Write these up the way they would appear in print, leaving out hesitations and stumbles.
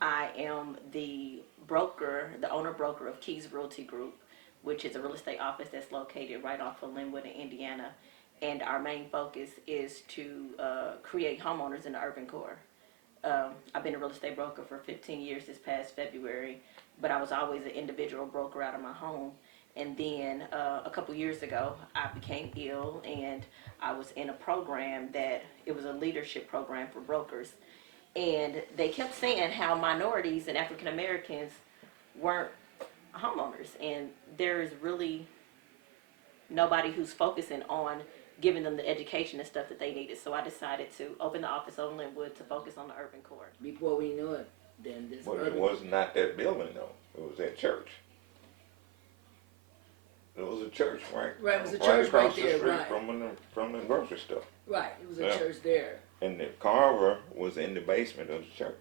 I am the broker, the owner-broker of Keys Realty Group, which is a real estate office that's located right off of Linwood in Indiana. And our main focus is to create homeowners in the urban core. I've been a real estate broker for 15 years this past February, but I was always an individual broker out of my home. And then a couple years ago, I became ill, and I was in a program that, it was a leadership program for brokers. And they kept saying how minorities and African Americans weren't homeowners. And there's really nobody who's focusing on giving them the education and stuff that they needed. So I decided to open the office on Linwood to focus on the urban core. Before we knew it, then this. Well, it was not that building though. It was that church. It was a church, right? Right, it was a church right across there, the street right. from the grocery store. Right, it was a church there. And the carver was in the basement of the church.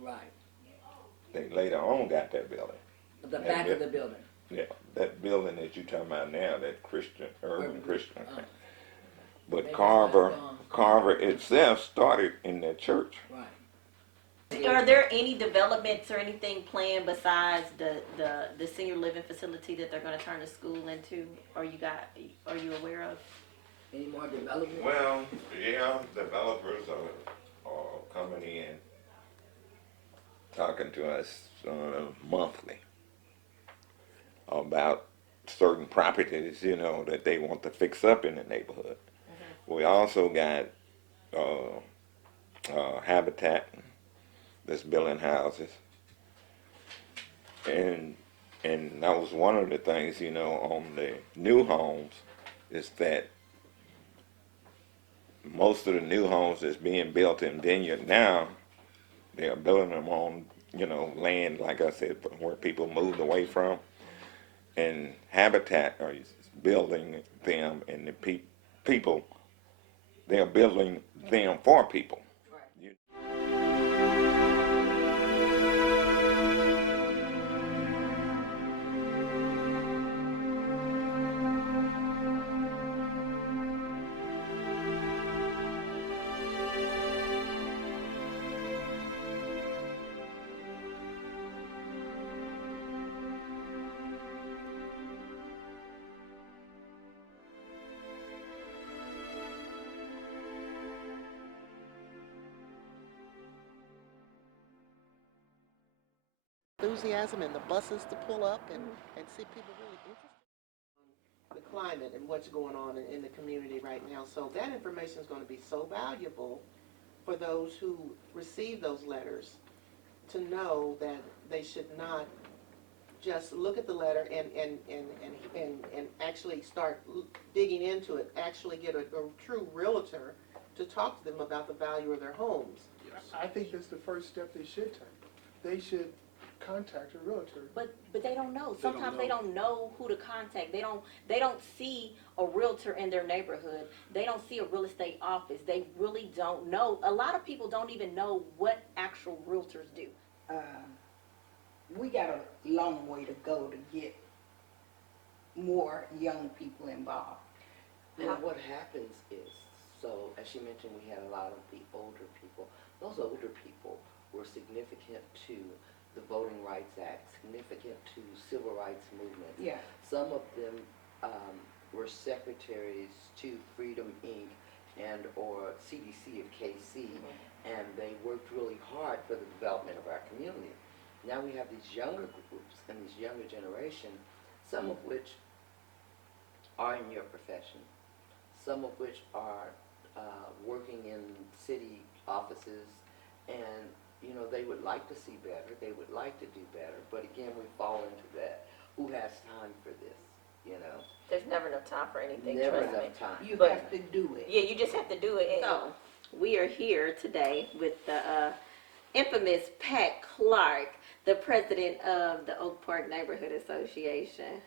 Right. They later on got that building. The back of the building. Yeah, that building that you're talking about now, that Christian, urban Christian. But Carver itself started in that church. Right. Are there any developments or anything planned besides the senior living facility that they're going to turn the school into? Are you aware of? Any more development? Well, yeah, developers are coming in, talking to us monthly about certain properties, that they want to fix up in the neighborhood. Mm-hmm. We also got Habitat that's building houses, and that was one of the things, on the new homes, is that most of the new homes that's being built in Vineyard now, they are building them on, land, like I said, where people moved away from. And Habitat are building them, and the people, they are building them for people. Enthusiasm and the buses to pull up and see people really interested in the climate and what's going on in the community right now. So that information is going to be so valuable for those who receive those letters to know that they should not just look at the letter and actually start digging into it, actually get a true realtor to talk to them about the value of their homes. I think that's the first step they should take. They should contact a realtor. But they don't know. Sometimes they don't know who to contact. They don't see a realtor in their neighborhood. They don't see a real estate office. They really don't know. A lot of people don't even know what actual realtors do. We got a long way to go to get more young people involved. Now what happens is, so as she mentioned, we had a lot of the older people. Those older people were significant to the Voting Rights Act, significant to civil rights movement. Yeah. Some of them were secretaries to Freedom Inc. and or CDC of KC, and they worked really hard for the development of our community. Now we have these younger groups and this younger generation, some of which are in your profession, some of which are working in city offices, and they would like to see better, they would like to do better, but again, we fall into that. Who has time for this, There's never enough time for anything. Never enough time. You have to do it. Yeah, you just have to do it. So, we are here today with the infamous Pat Clark, the president of the Oak Park Neighborhood Association.